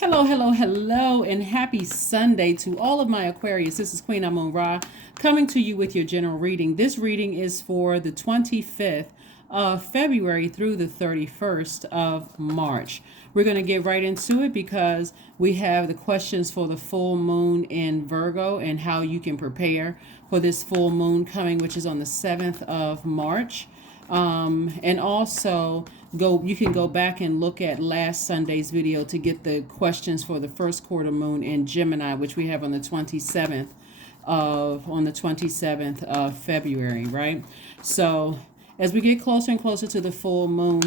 Hello, hello, hello, and happy Sunday to all of my Aquarius. This is Queen Amun Ra coming to you with your general reading. This reading is for the 25th of February through the 31st of March. We're going to get right into it because we have the questions for the full moon in Virgo and how you can prepare for this full moon coming, which is on the 7th of March. And also you can go back and look at last Sunday's video to get the questions for the first quarter moon in Gemini, which we have on the 27th of February, right? So as we get closer and closer to the full moon,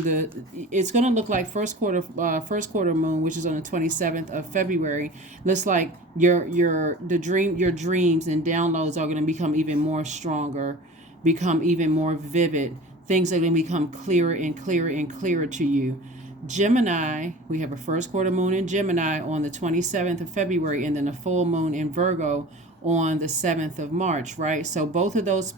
it's going to look like first quarter moon, which is on the 27th of February. Looks like your dreams and downloads are going to become even more stronger, become even more vivid. Things are going to become clearer and clearer and clearer to you. Gemini, we have a first quarter moon in Gemini on the 27th of February, and then a full moon in Virgo on the 7th of March, right? So both of those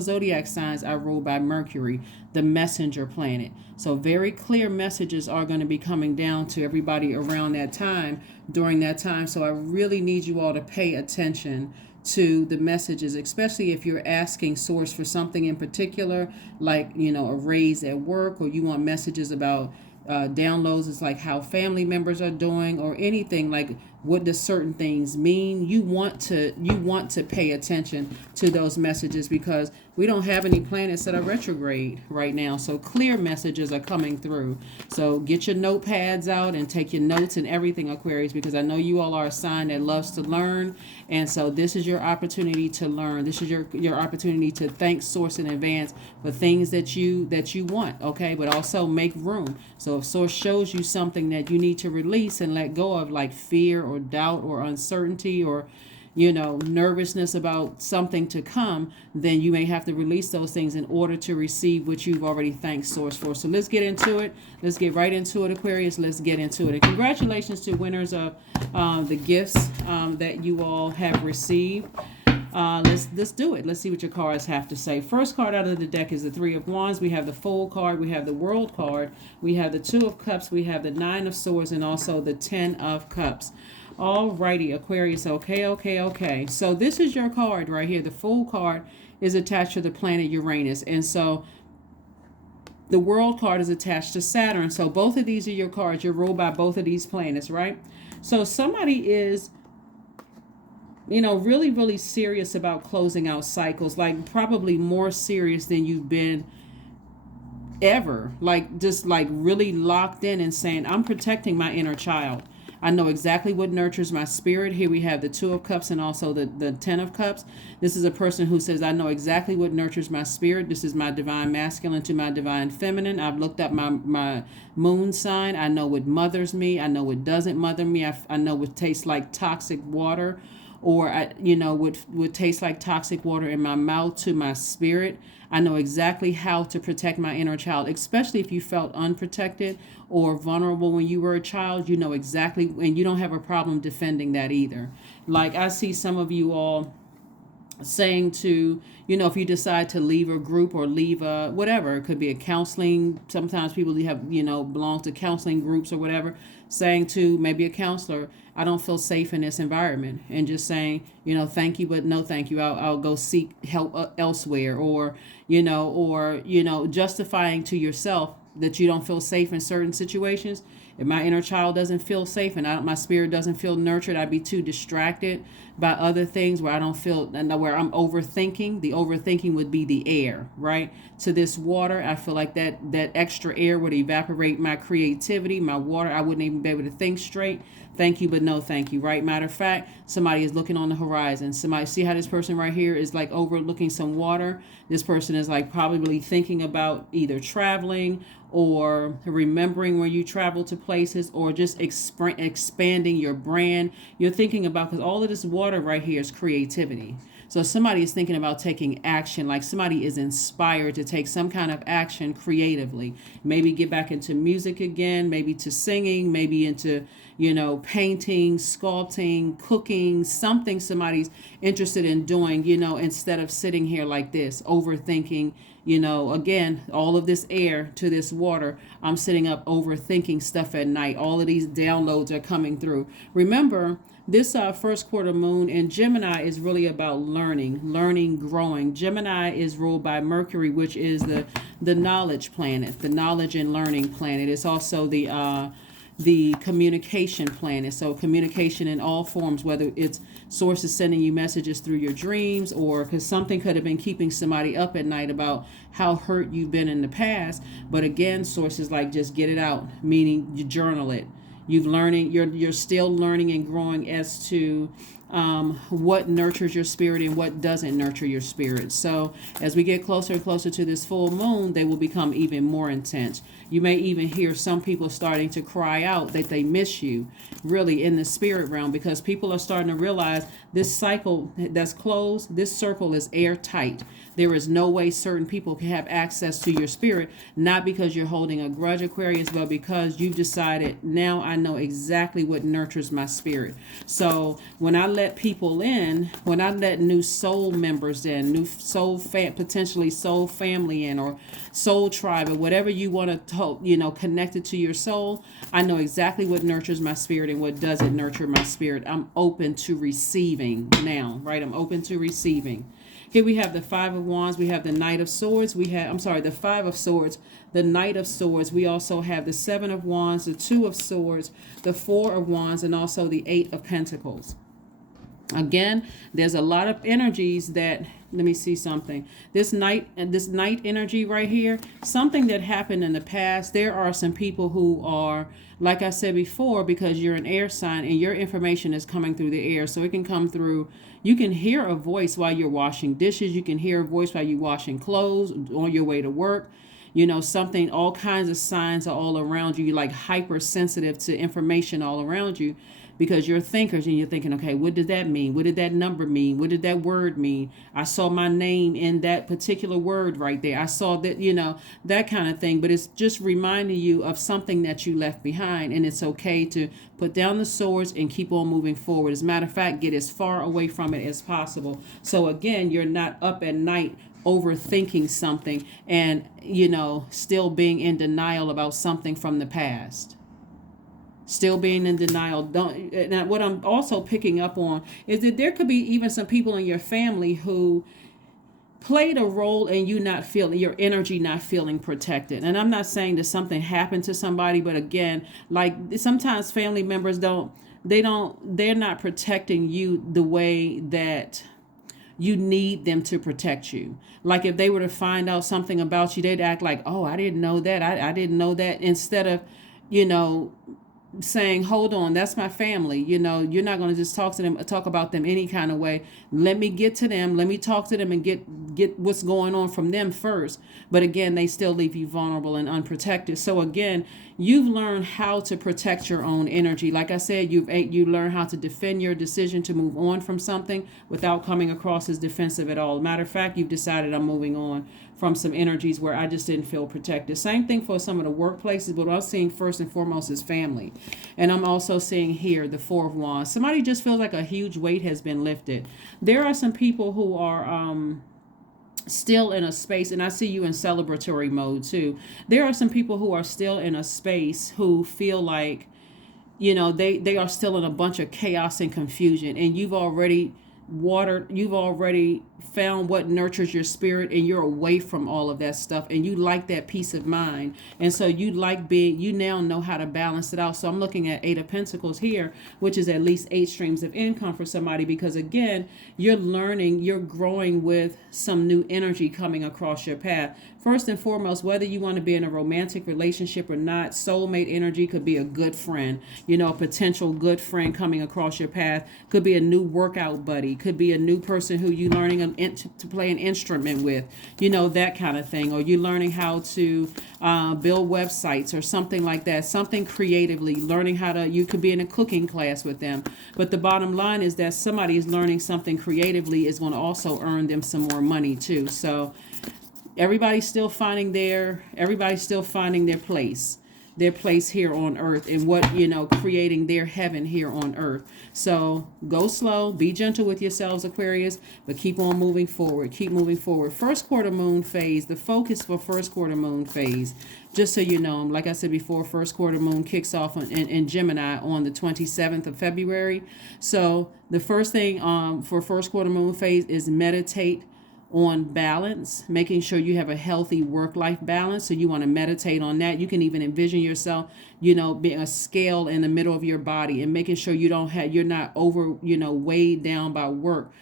zodiac signs are ruled by Mercury, the messenger planet. So very clear messages are going to be coming down to everybody around that time, during that time. So I really need you all to pay attention to the messages, especially if you're asking source for something in particular, like a raise at work, or you want messages about downloads. It's like how family members are doing, or anything like what does certain things mean. You want to pay attention to those messages because we don't have any planets that are retrograde right now, so clear messages are coming through. So get your notepads out and take your notes and everything, Aquarius, because I know you all are a sign that loves to learn, and so this is your opportunity to learn. This is your opportunity to thank source in advance for things that you want, okay? But also make room. So if source shows you something that you need to release and let go of, like fear or doubt or uncertainty or nervousness about something to come, then you may have to release those things in order to receive what you've already thanked source for. So let's get into it. Let's get right into it, Aquarius. Let's get into it. And congratulations to winners of the gifts that you all have received. Let's do it. Let's see what your cards have to say. First card out of the deck is the Three of Wands. We have the Fool card. We have the World card. We have the Two of Cups. We have the Nine of Swords, and also the Ten of Cups. Alrighty, Aquarius. Okay. So this is your card right here. The Fool card is attached to the planet Uranus, and so the World card is attached to Saturn. So both of these are your cards. You're ruled by both of these planets, right? So somebody is really, really serious about closing out cycles, like probably more serious than you've been ever. Like just like really locked in and saying, I'm protecting my inner child. I know exactly what nurtures my spirit. Here we have the Two of Cups and also the Ten of Cups. This is a person who says, I know exactly what nurtures my spirit. This is my divine masculine to my divine feminine. I've looked up my moon sign. I know what mothers me. I know what doesn't mother me. I know what tastes like toxic water, or would taste like toxic water in my mouth to my spirit. I know exactly how to protect my inner child, especially if you felt unprotected or vulnerable when you were a child. You know exactly, and you don't have a problem defending that either. Like I see some of you all saying to, if you decide to leave a group or leave a whatever, it could be a counseling. Sometimes people have, belong to counseling groups or whatever, saying to maybe a counselor, I don't feel safe in this environment, and just saying, thank you, but no thank you. I'll go seek help elsewhere, or justifying to yourself that you don't feel safe in certain situations. If my inner child doesn't feel safe and my spirit doesn't feel nurtured, I'd be too distracted by other things where I don't feel, and where I'm overthinking. The overthinking would be the air, right? To this water, I feel like that extra air would evaporate my creativity, my water. I wouldn't even be able to think straight. Thank you, but no thank you, right? Matter of fact, somebody is looking on the horizon. Somebody, see how this person right here is like overlooking some water? This person is like probably thinking about either traveling or remembering when you travel to places, or just expanding your brand. You're thinking about, because all of this water right here is creativity. So somebody is thinking about taking action, like somebody is inspired to take some kind of action creatively. Maybe get back into music again, maybe to singing, maybe into, painting, sculpting, cooking, something somebody's interested in doing, instead of sitting here like this, overthinking, Again, all of this air to this water, I'm sitting up overthinking stuff at night. All of these downloads are coming through. Remember, this first quarter moon in Gemini is really about learning, growing. Gemini is ruled by Mercury, which is the knowledge planet, the knowledge and learning planet. It's also the communication planet. So communication in all forms, whether it's sources sending you messages through your dreams, or because something could have been keeping somebody up at night about how hurt you've been in the past. But again, sources like just get it out, meaning you journal it. You're still learning and growing as to what nurtures your spirit and what doesn't nurture your spirit. So as we get closer and closer to this full moon, they will become even more intense. You may even hear some people starting to cry out that they miss you, really, in the spirit realm, because people are starting to realize this cycle that's closed, this circle is airtight. There is no way certain people can have access to your spirit, not because you're holding a grudge, Aquarius, but because you've decided, now I know exactly what nurtures my spirit. So when I let people in, when I let new soul members in, new potentially soul family in, or soul tribe, or whatever you want to, connected to your soul, I know exactly what nurtures my spirit and what doesn't nurture my spirit. I'm open to receiving now, right? I'm open to receiving. Here we have the Five of Wands. We have the Knight of Swords. The Five of Swords, the Knight of Swords. We also have the Seven of Wands, the Two of Swords, the Four of Wands, and also the Eight of Pentacles. Again, there's a lot of energies that, let me see something. This night energy right here, something that happened in the past. There are some people who are, like I said before, because you're an air sign and your information is coming through the air. So it can come through, you can hear a voice while you're washing dishes. You can hear a voice while you're washing clothes on your way to work. Something, all kinds of signs are all around you. You're like hypersensitive to information all around you, because you're thinkers and you're thinking, okay, what did that mean? What did that number mean? What did that word mean? I saw my name in that particular word right there. I saw that, that kind of thing. But it's just reminding you of something that you left behind. And it's okay to put down the swords and keep on moving forward. As a matter of fact, get as far away from it as possible. So again, you're not up at night overthinking something and, still being in denial about something from the past. Still being in denial. What I'm also picking up on is that there could be even some people in your family who played a role in you not feeling your energy, not feeling protected. And I'm not saying that something happened to somebody, but again, like sometimes family members they're not protecting you the way that you need them to protect you. Like if they were to find out something about you, they'd act like, oh, I didn't know that. I didn't know that. Instead of, saying, hold on, that's my family. You're not going to just talk about them any kind of way. Let me get to them. Let me talk to them and get what's going on from them first. But again, they still leave you vulnerable and unprotected. So again, you've learned how to protect your own energy. Like I said, you learn how to defend your decision to move on from something without coming across as defensive at all. Matter of fact, you've decided I'm moving on from some energies where I just didn't feel protected. Same thing for some of the workplaces, but what I'm seeing first and foremost is family. And I'm also seeing here the Four of Wands. Somebody just feels like a huge weight has been lifted. There are some people who are still in a space, and I see you in celebratory mode too. There are some people who are still in a space who feel like, they are still in a bunch of chaos and confusion, and you've already found what nurtures your spirit, and you're away from all of that stuff, and you like that peace of mind, and so you now know how to balance it out. So I'm looking at Eight of Pentacles here, which is at least 8 streams of income for somebody, because again, you're growing with some new energy coming across your path. First and foremost, whether you want to be in a romantic relationship or not, soulmate energy could be a good friend, a potential good friend coming across your path. Could be a new workout buddy, could be a new person who you learning to play an instrument with, that kind of thing. Or you learning how to build websites or something like that, something creatively, learning you could be in a cooking class with them. But the bottom line is that somebody is learning something creatively is going to also earn them some more money too. So everybody's still finding their place. their place here on earth, and what, creating their heaven here on earth. So go slow, be gentle with yourselves, Aquarius, but keep on moving forward. Keep moving forward. First quarter moon phase, the focus for first quarter moon phase, just so you know, like I said before, first quarter moon kicks off in Gemini on the 27th of February. So the first thing for first quarter moon phase is meditate on balance, making sure you have a healthy work-life balance. So you want to meditate on that. You can even envision yourself, being a scale in the middle of your body, and making sure you're not over, weighed down by work,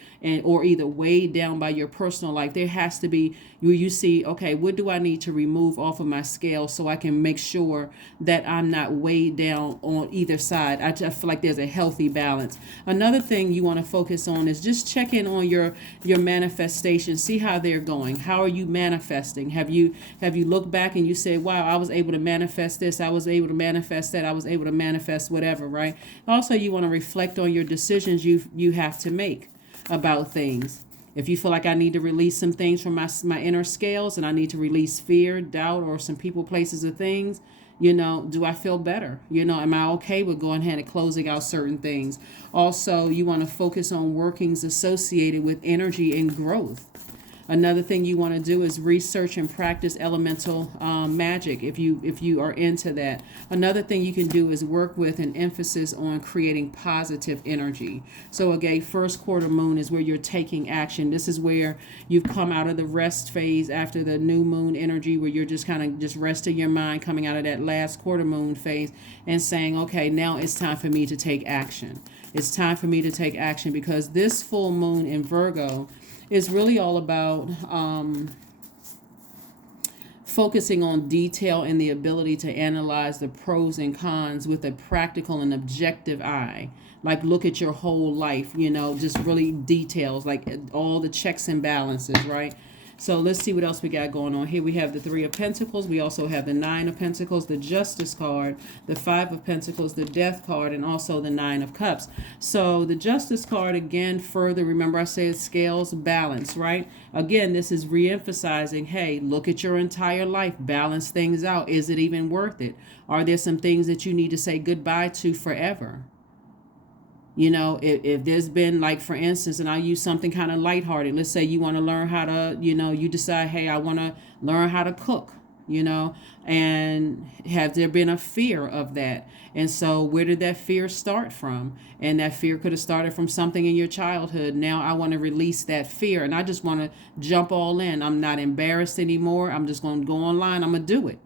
or either weighed down by your personal life. There has to be, you see, okay, what do I need to remove off of my scale so I can make sure that I'm not weighed down on either side. I just feel like there's a healthy balance. Another thing you want to focus on is just check in on your manifestations. See how they're going. How are you manifesting? Have you looked back and you said, wow, I was able to manifest this, I was able to manifest that, I was able to manifest whatever, right? Also, you want to reflect on your decisions you have to make about things. If you feel like I need to release some things from my inner scales, and I need to release fear, doubt, or some people, places, or things, do I feel better? Am I okay with going ahead and closing out certain things? Also, you want to focus on workings associated with energy and growth. Another thing you want to do is research and practice elemental magic if you are into that. Another thing you can do is work with an emphasis on creating positive energy. So again, first quarter moon is where you're taking action. This is where you've come out of the rest phase after the new moon energy, where you're just kind of just resting your mind, coming out of that last quarter moon phase and saying, okay, now it's time for me to take action. It's time for me to take action, because this full moon in Virgo is really all about focusing on detail and the ability to analyze the pros and cons with a practical and objective eye. Like, look at your whole life, just really details, like all the checks and balances, right? So let's see what else we got going on here. We have the Three of Pentacles. We also have the Nine of Pentacles, the Justice card, the Five of Pentacles, the Death card, and also the Nine of Cups. So the Justice card, again, further, remember I said scales, balance, right? Again, this is re-emphasizing, hey, look at your entire life, balance things out. Is it even worth it? Are there some things that you need to say goodbye to forever? If there's been, like, for instance, and I'll use something kind of lighthearted. Let's say you want to learn how to, you decide, hey, I want to learn how to cook, and have there been a fear of that? And so where did that fear start from? And that fear could have started from something in your childhood. Now I want to release that fear, and I just want to jump all in. I'm not embarrassed anymore. I'm just going to go online. I'm going to do it.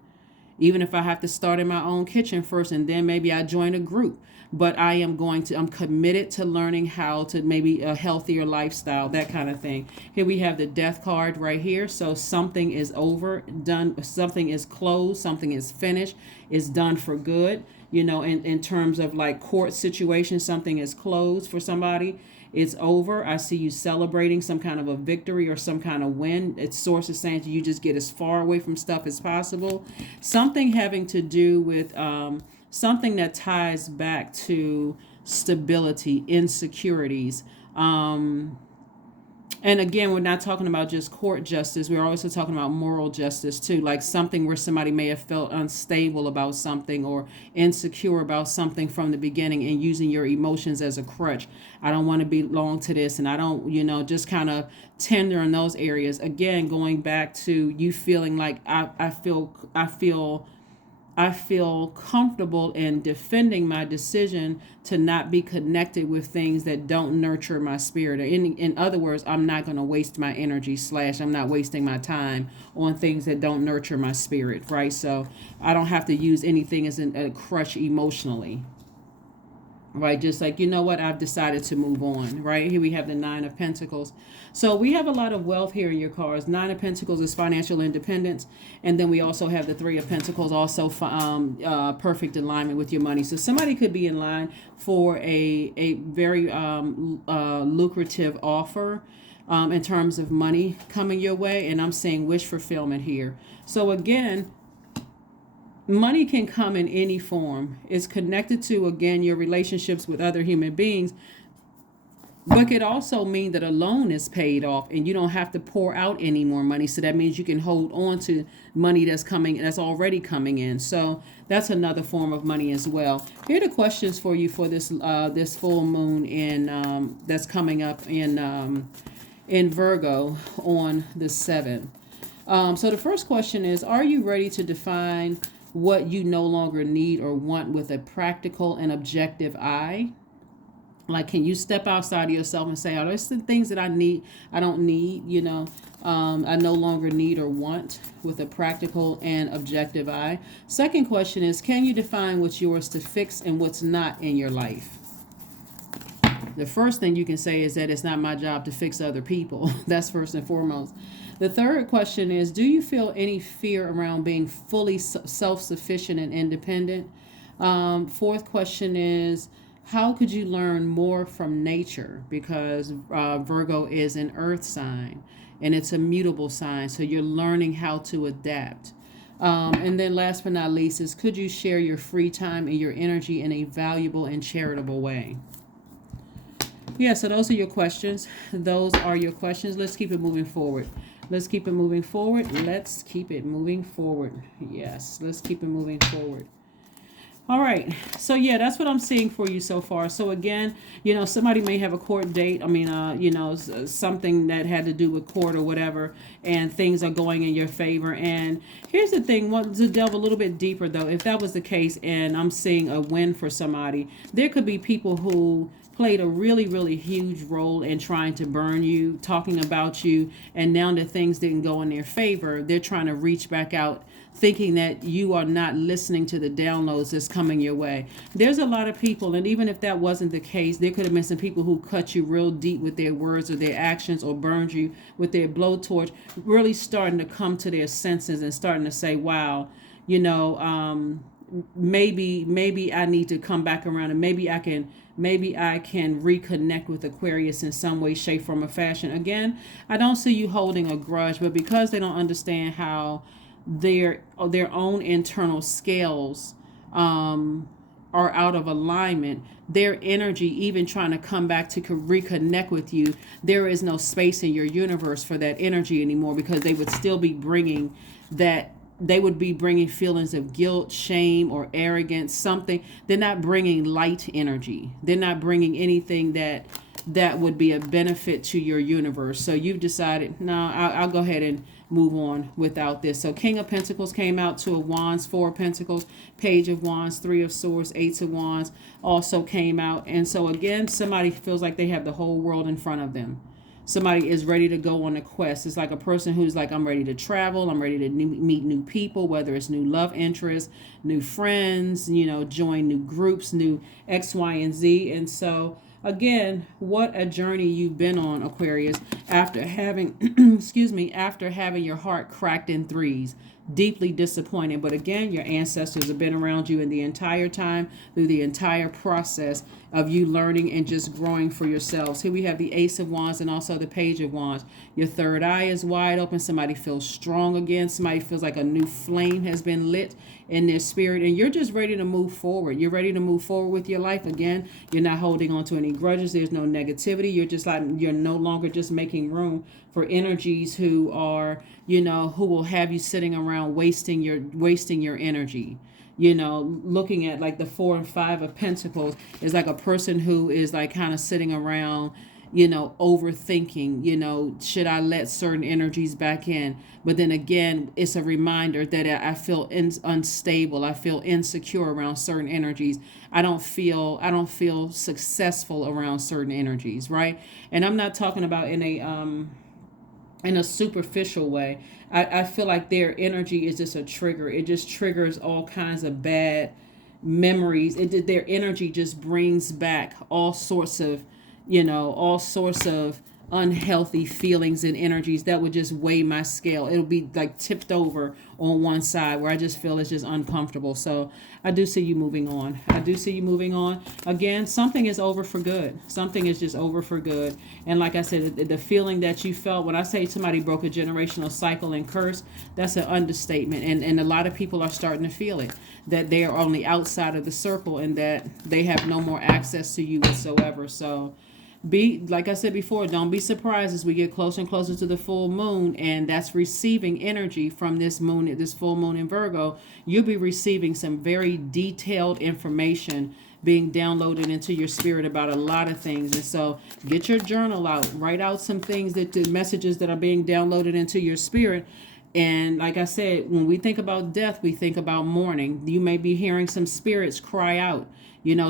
Even if I have to start in my own kitchen first, and then maybe I join a group. But I'm committed to learning how to maybe a healthier lifestyle, that kind of thing. Here we have the Death card right here. So something is over, done, something is closed, something is finished, is done for good. In terms of like court situation, something is closed for somebody. It's over. I see you celebrating some kind of a victory or some kind of win. Its source is saying you just get as far away from stuff as possible. Something having to do with something that ties back to stability, insecurities. And again, we're not talking about just court justice. We're also talking about moral justice too, like something where somebody may have felt unstable about something or insecure about something from the beginning, and using your emotions as a crutch. I don't want to belong to this, and I don't, just kind of tender in those areas. Again, going back to you feeling like I feel comfortable in defending my decision to not be connected with things that don't nurture my spirit. In other words, I'm not going to waste my energy / I'm not wasting my time on things that don't nurture my spirit, right? So I don't have to use anything as a crutch emotionally. Right, just like, what, I've decided to move on. Right, here we have the Nine of Pentacles. So we have a lot of wealth here in your cards. Nine of Pentacles is financial independence, and then we also have the Three of Pentacles, also perfect alignment with your money. So somebody could be in line for a very lucrative offer in terms of money coming your way, and I'm saying wish fulfillment here. So again, money can come in any form. It's connected to, again, your relationships with other human beings. But it could also mean that a loan is paid off and you don't have to pour out any more money. So that means you can hold on to money that's already coming in. So that's another form of money as well. Here are the questions for you for this full moon in that's coming up in Virgo on the 7th. So the first question is, are you ready to define what you no longer need or want with a practical and objective eye? Like, can you step outside of yourself and say, oh, there's some things that I don't need, I no longer need or want with a practical and objective eye. Second question is, can you define what's yours to fix and what's not in your life? The first thing you can say is that it's not my job to fix other people. That's first and foremost. The third question is, do you feel any fear around being fully self-sufficient and independent? Fourth question is, how could you learn more from nature? Because Virgo is an earth sign and it's a mutable sign. So you're learning how to adapt. And then last but not least is, could you share your free time and your energy in a valuable and charitable way? Yeah, so those are your questions. Those are your questions. Let's keep it moving forward. Let's keep it moving forward. Let's keep it moving forward. Yes, let's keep it moving forward. All right. So, yeah, that's what I'm seeing for you so far. So, again, somebody may have a court date. I mean, something that had to do with court or whatever, and things are going in your favor. And here's the thing. To delve a little bit deeper, though, if that was the case and I'm seeing a win for somebody, there could be people who played a really, really huge role in trying to burn you, talking about you, and now that things didn't go in their favor, they're trying to reach back out, thinking that you are not listening to the downloads that's coming your way. There's a lot of people, and even if that wasn't the case, there could have been some people who cut you real deep with their words or their actions, or burned you with their blowtorch, really starting to come to their senses and starting to say, wow, maybe I need to come back around, and maybe I can reconnect with Aquarius in some way, shape, form, or fashion. Again, I don't see you holding a grudge, but because they don't understand how their own internal scales are out of alignment, their energy, even trying to come back to reconnect with you, there is no space in your universe for that energy anymore, because they would still be bringing that. They would be bringing feelings of guilt, shame, or arrogance, something. They're not bringing light energy. They're not bringing anything that would be a benefit to your universe. So you've decided, no, I'll go ahead and move on without this. So King of Pentacles came out, Two of Wands, Four of Pentacles, Page of Wands, Three of Swords, Eight of Wands also came out. And so again, somebody feels like they have the whole world in front of them. Somebody is ready to go on a quest. It's like a person who's like, I'm ready to travel. I'm ready to meet new people, whether it's new love interests, new friends, join new groups, new X, Y, and Z. And so, again, what a journey you've been on, Aquarius, after having, after having your heart cracked in threes. Deeply disappointed. But again, your ancestors have been around you in the entire time, through the entire process of you learning and just growing for yourselves. Here we have the Ace of Wands and also the Page of Wands. Your third eye is wide open. Somebody feels strong again. Somebody feels like a new flame has been lit in their spirit, and you're just ready to move forward. You're ready to move forward with your life. Again, you're not holding on to any grudges. There's no negativity. You're no longer just making room for energies who are, who will have you sitting around wasting your energy. Looking at like the Four and Five of Pentacles is like a person who is like kind of sitting around, overthinking, should I let certain energies back in? But then again, it's a reminder that I feel unstable. I feel insecure around certain energies. I don't feel successful around certain energies, right? And I'm not talking about in a superficial way. I feel like their energy is just a trigger. It just triggers all kinds of bad memories. Their energy just brings back all sorts of unhealthy feelings and energies that would just weigh my scale. It'll be like tipped over on one side where I just feel it's just uncomfortable. So I do see you moving on. Again, something is over for good. Something is just over for good. And like I said, the feeling that you felt when I say somebody broke a generational cycle and curse, that's an understatement. And a lot of people are starting to feel it, that they are on the outside of the circle and that they have no more access to you whatsoever. So Be like I said before, don't be surprised as we get closer and closer to the full moon, and that's receiving energy from this moon, this full moon in Virgo. You'll be receiving some very detailed information being downloaded into your spirit about a lot of things. And so get your journal out, write out some things, that the messages that are being downloaded into your spirit. And like I said, when we think about death, we think about mourning. You may be hearing some spirits cry out.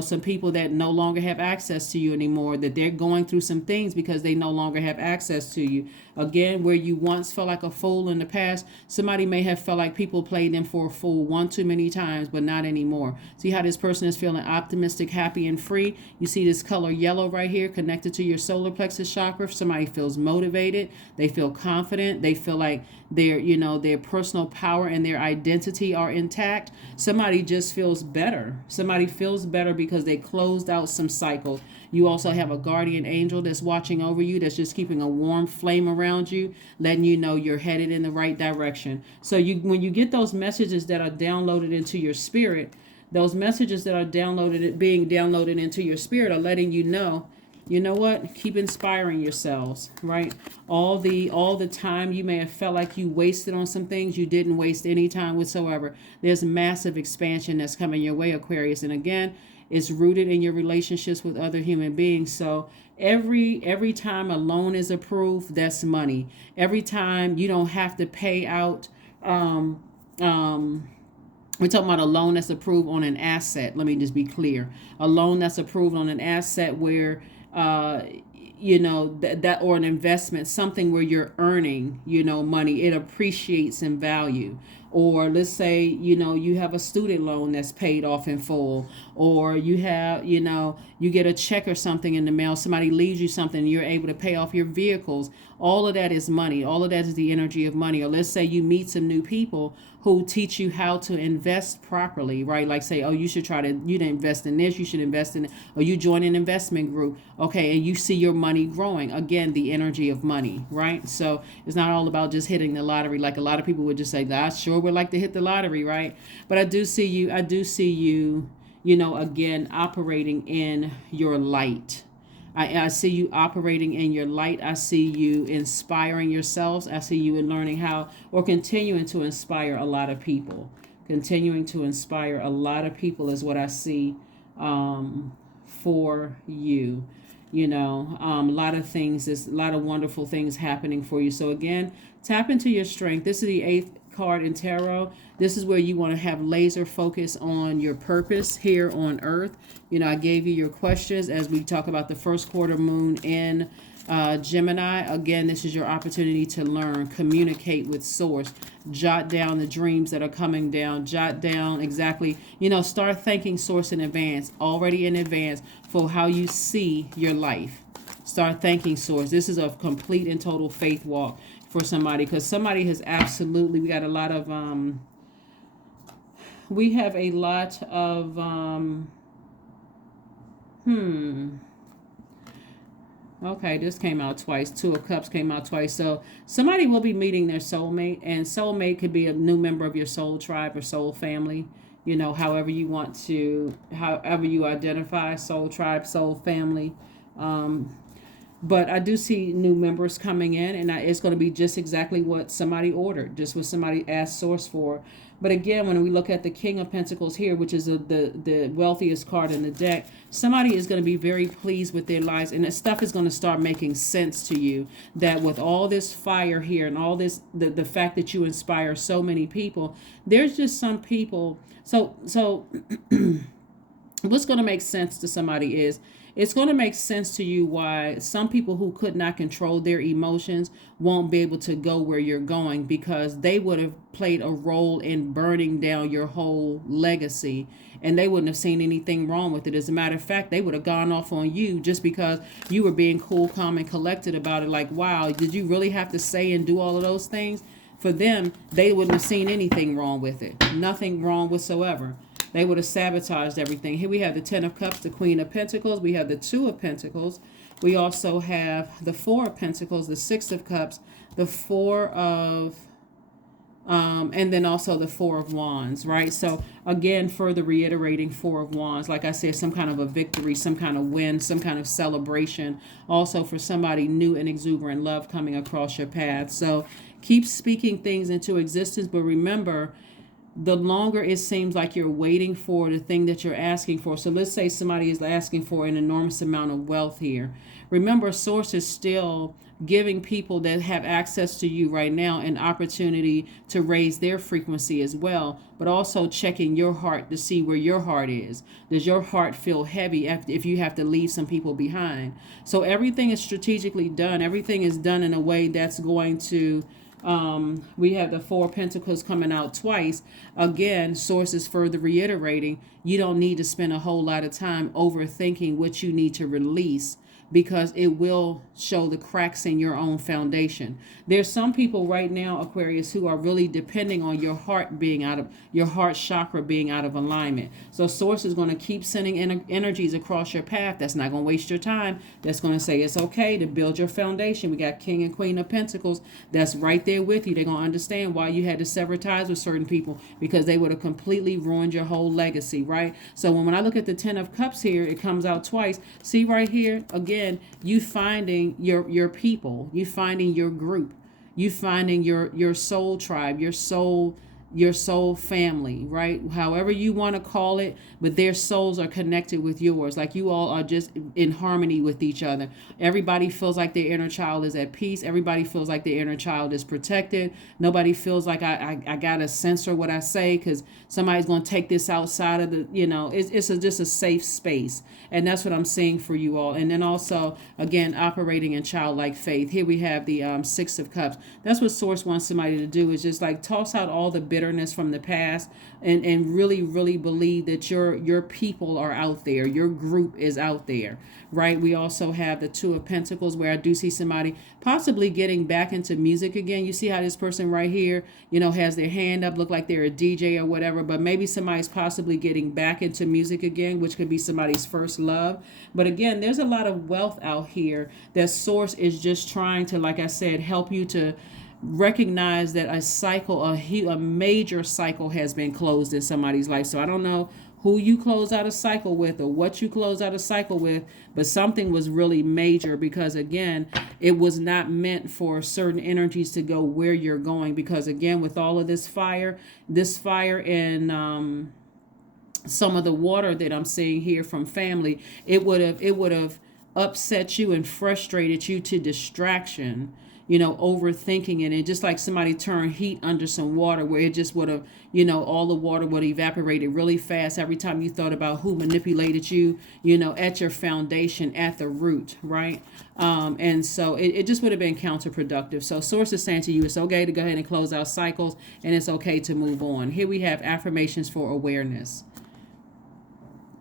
Some people that no longer have access to you anymore, that they're going through some things because they no longer have access to you. Again, where you once felt like a fool in the past, somebody may have felt like people played them for a fool one too many times, but not anymore. See how this person is feeling optimistic, happy, and free? You see this color yellow right here connected to your solar plexus chakra. Somebody feels motivated. They feel confident. They feel like their personal power and their identity are intact. Somebody just feels better. Somebody feels better because they closed out some cycle. You also have a guardian angel that's watching over you, that's just keeping a warm flame around you, letting you know you're headed in the right direction. So when you get those messages that are downloaded into your spirit, those messages that are being downloaded into your spirit are letting you know what? Keep inspiring yourselves, right? All the time you may have felt like you wasted on some things, you didn't waste any time whatsoever. There's massive expansion that's coming your way, Aquarius. And again, it's rooted in your relationships with other human beings. So every time a loan is approved, that's money. Every time you don't have to pay out, we're talking about a loan that's approved on an asset. Let me just be clear. A loan that's approved on an asset where that or an investment, something where you're earning money, it appreciates in value. Or let's say you have a student loan that's paid off in full, or you have you get a check or something in the mail, somebody leaves you something and you're able to pay off your vehicles. All of that is money. All of that is the energy of money. Or let's say you meet some new people who teach you how to invest properly, right? Like say, oh, you didn't invest in this, you should invest in it. Or you join an investment group, okay, and you see your money growing. Again, the energy of money, right? So it's not all about just hitting the lottery. Like a lot of people would just say, I sure would like to hit the lottery, right? But I do see you, again, operating in your light. I see you operating in your light. I see you inspiring yourselves. I see you in learning how, or continuing to inspire a lot of people. Continuing to inspire a lot of people is what I see for you. A lot of things, there's a lot of wonderful things happening for you. So again, tap into your strength. This is the 8th card in tarot. This is where you want to have laser focus on your purpose here on earth. I gave you your questions as we talk about the first quarter moon in Gemini. Again, this is your opportunity to learn, communicate with source, jot down the dreams that are coming down, jot down exactly, start thanking source in advance, already in advance, for how you see your life. Start thanking source. This is a complete and total faith walk for somebody, because somebody has absolutely, we have a lot of okay, this came out twice. 2 of Cups came out twice. So somebody will be meeting their soulmate, and soulmate could be a new member of your soul tribe or soul family. However you identify, soul tribe, soul family. But I do see new members coming in, and it's going to be just exactly what somebody ordered, just what somebody asked source for. But again, when we look at the King of Pentacles here, which is the wealthiest card in the deck, somebody is going to be very pleased with their lives, and the stuff is going to start making sense to you. That with all this fire here and all this, the fact that you inspire so many people, there's just some people. So what's going to make sense to somebody is, it's going to make sense to you why some people who could not control their emotions won't be able to go where you're going, because they would have played a role in burning down your whole legacy, and they wouldn't have seen anything wrong with it. As a matter of fact, they would have gone off on you just because you were being cool, calm, and collected about it. Like, wow, did you really have to say and do all of those things? For them, they wouldn't have seen anything wrong with it. Nothing wrong whatsoever. They would have sabotaged everything. Here we have the 10 of Cups, the Queen of Pentacles. We have the 2 of Pentacles. We also have the 4 of Pentacles, the 6 of Cups, the 4 of And then also the Four of Wands, right? So again, further reiterating Four of Wands, like I said, some kind of a victory, some kind of win, some kind of celebration. Also for somebody new and exuberant love coming across your path. So keep speaking things into existence, but remember, the longer it seems like you're waiting for the thing that you're asking for. So let's say somebody is asking for an enormous amount of wealth here. Remember, Source is still giving people that have access to you right now an opportunity to raise their frequency as well, but also checking your heart to see where your heart is. Does your heart feel heavy if you have to leave some people behind? So everything is strategically done. Everything is done in a way that's going to we have the Four of Pentacles coming out twice. Again, Source is further reiterating, you don't need to spend a whole lot of time overthinking what you need to release, because it will show the cracks in your own foundation. There's some people right now, Aquarius, who are really depending on your heart being out of your heart chakra being out of alignment. So Source is going to keep sending energies across your path. That's not going to waste your time. That's going to say it's okay to build your foundation. We got King and Queen of Pentacles that's right there with you. They're going to understand why you had to sever ties with certain people, because they would have completely ruined your whole legacy, right? So when I look at the Ten of Cups here, it comes out twice. See right here, again, you finding your people, you finding your group, you finding your soul tribe, your soul family, right? However you want to call it, but their souls are connected with yours. Like you all are just in harmony with each other. Everybody feels like their inner child is at peace. Everybody feels like their inner child is protected. Nobody feels like I gotta censor what I say because somebody's going to take this outside of the, it's just a safe space. And that's what I'm seeing for you all. And then also, again, operating in childlike faith. Here we have the Six of Cups. That's what Source wants somebody to do, is just like toss out all the bitterness from the past and really, really believe that your people are out there. Your group is out there, right? We also have the Two of Pentacles, where I do see somebody possibly getting back into music again. You see how this person right here, has their hand up, look like they're a DJ or whatever, but maybe somebody's possibly getting back into music again, which could be somebody's first love. But again, there's a lot of wealth out here that Source is just trying to, like I said, help you to recognize that a cycle, a major cycle has been closed in somebody's life. So I don't know who you close out a cycle with or what you close out a cycle with, but something was really major, because again, it was not meant for certain energies to go where you're going, because again, with all of this fire and some of the water that I'm seeing here from family, it would have upset you and frustrated you to distraction, overthinking it. And just like somebody turned heat under some water, where it just would have, all the water would have evaporated really fast every time you thought about who manipulated you, at your foundation, at the root, right? And so it just would have been counterproductive. So Source is saying to you, it's okay to go ahead and close out cycles, and it's okay to move on. Here we have affirmations for awareness.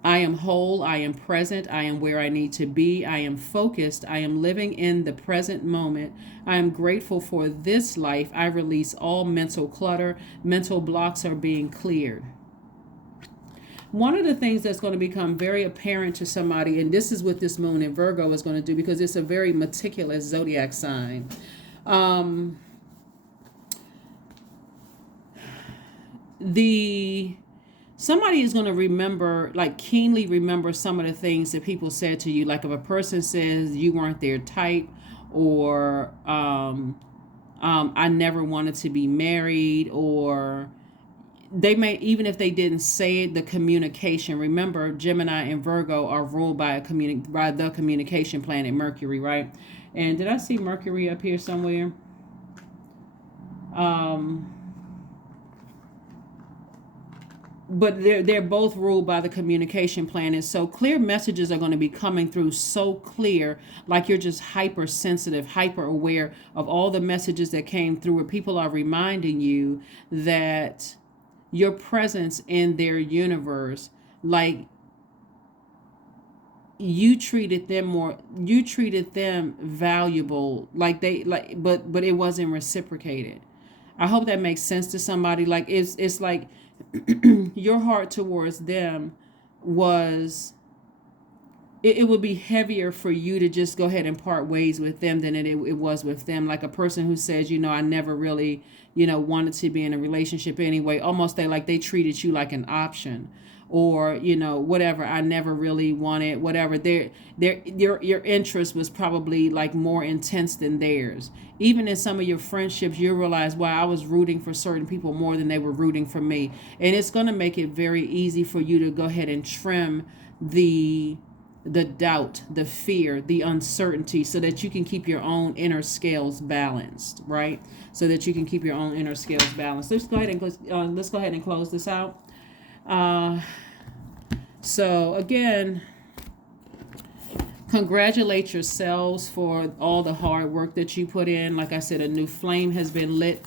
I am whole, I am present, I am where I need to be, I am focused, I am living in the present moment, I am grateful for this life, I release all mental clutter, mental blocks are being cleared. One of the things that's going to become very apparent to somebody, and this is what this moon in Virgo is going to do, because it's a very meticulous zodiac sign. Somebody is going to remember, like keenly remember some of the things that people said to you. Like if a person says you weren't their type, or I never wanted to be married, or they may, even if they didn't say it, the communication. Remember, Gemini and Virgo are ruled by the communication planet Mercury, right? And did I see Mercury up here somewhere? But they're both ruled by the communication planet. So clear messages are going to be coming through so clear, like you're just hypersensitive, hyper aware of all the messages that came through, where people are reminding you that your presence in their universe, like you treated them valuable, but it wasn't reciprocated. I hope that makes sense to somebody. Like it's like your heart towards them was it would be heavier for you to just go ahead and part ways with them than it was with them. Like a person who says, I never really, wanted to be in a relationship anyway. Almost they treated you like an option, or whatever. I never really wanted whatever. Your interest was probably like more intense than theirs. Even in some of your friendships, you realize, wow, I was rooting for certain people more than they were rooting for me. And it's going to make it very easy for you to go ahead and trim the doubt, the fear, the uncertainty, so that you can keep your own inner scales balanced, right? So that you can keep your own inner scales balanced. Let's go ahead and close this out. So again, congratulate yourselves for all the hard work that you put in. Like I said, a new flame has been lit,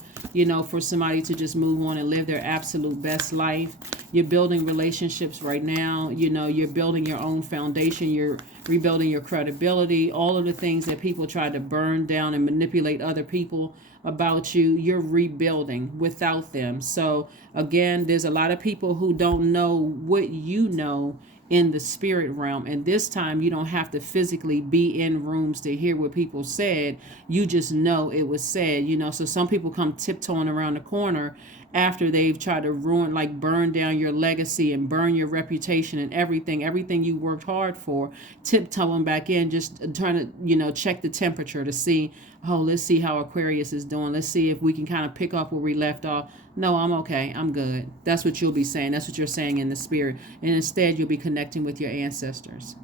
for somebody to just move on and live their absolute best life. You're building relationships right now. You're building your own foundation. You're rebuilding your credibility. All of the things that people tried to burn down and manipulate other people about you, you're rebuilding without them. So again, there's a lot of people who don't know what you know in the spirit realm, and this time you don't have to physically be in rooms to hear what people said. You just know it was said. So some people come tiptoeing around the corner after they've tried to ruin, like burn down your legacy and burn your reputation and everything you worked hard for, tiptoeing back in, just trying to check the temperature to see, oh, let's see how Aquarius is doing, let's see if we can kind of pick up where we left off. No, I'm okay, I'm good. That's what you'll be saying. That's what you're saying in the spirit. And instead you'll be connecting with your ancestors.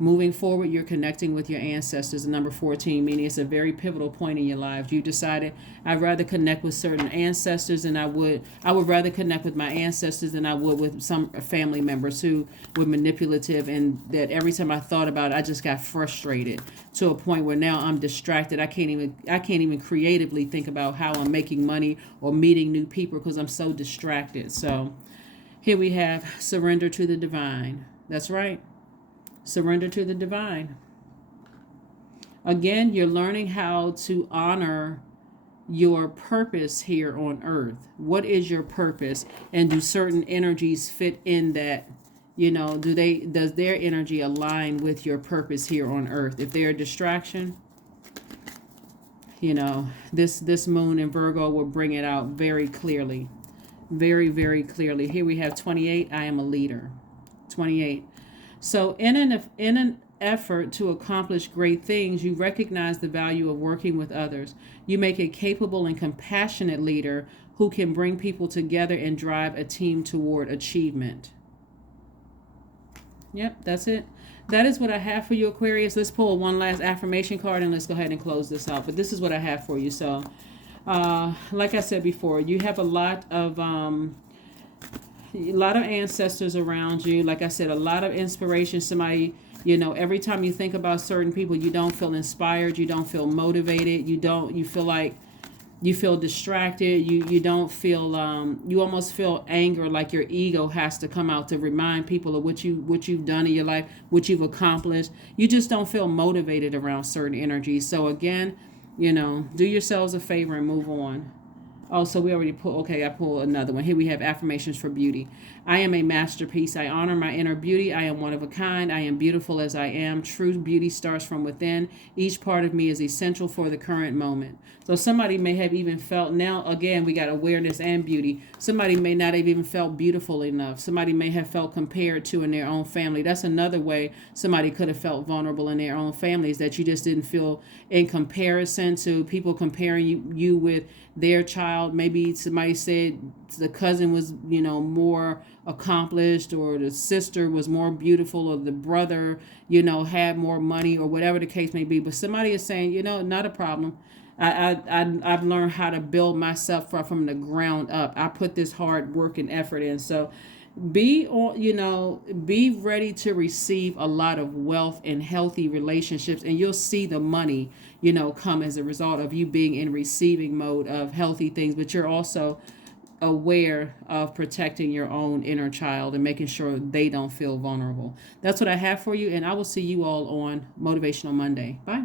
Moving forward, you're connecting with your ancestors. Number 14, meaning it's a very pivotal point in your life. You decided, I'd rather connect with certain ancestors than I would rather connect with my ancestors than I would with some family members who were manipulative, and that every time I thought about it, I just got frustrated to a point where now I'm distracted. I can't even creatively think about how I'm making money or meeting new people because I'm so distracted. So here we have surrender to the divine. That's right. Surrender to the divine. Again, you're learning how to honor your purpose here on earth. What is your purpose? And do certain energies fit in that? Does their energy align with your purpose here on earth? If they're a distraction, this moon in Virgo will bring it out very clearly. Very, very clearly. Here we have 28. I am a leader. 28. So in an effort to accomplish great things, you recognize the value of working with others. You make a capable and compassionate leader who can bring people together and drive a team toward achievement. Yep, that's it. That is what I have for you, Aquarius. Let's pull one last affirmation card and let's go ahead and close this out. But this is what I have for you. So, like I said before, you have a lot of ancestors around you. Like I said, a lot of inspiration. Somebody, every time you think about certain people, you don't feel inspired, you don't feel motivated, you feel like you feel distracted, you don't feel you almost feel anger, like your ego has to come out to remind people of what you've done in your life, what you've accomplished. You just don't feel motivated around certain energies. So again, do yourselves a favor and move on. Oh, so we already I pull another one. Here we have affirmations for beauty. I am a masterpiece. I honor my inner beauty. I am one of a kind. I am beautiful as I am. True beauty starts from within. Each part of me is essential for the current moment. So somebody may have even felt, now again, we got awareness and beauty. Somebody may not have even felt beautiful enough. Somebody may have felt compared to in their own family. That's another way somebody could have felt vulnerable in their own families, that you just didn't feel in comparison to people comparing you with their child. Maybe somebody said the cousin was, more accomplished, or the sister was more beautiful, or the brother, had more money, or whatever the case may be. But somebody is saying, not a problem. I've learned how to build myself from the ground up. I put this hard work and effort in. So be ready to receive a lot of wealth and healthy relationships, and you'll see the money, come as a result of you being in receiving mode of healthy things. But you're also aware of protecting your own inner child and making sure they don't feel vulnerable. That's what I have for you, and I will see you all on Motivational Monday. Bye.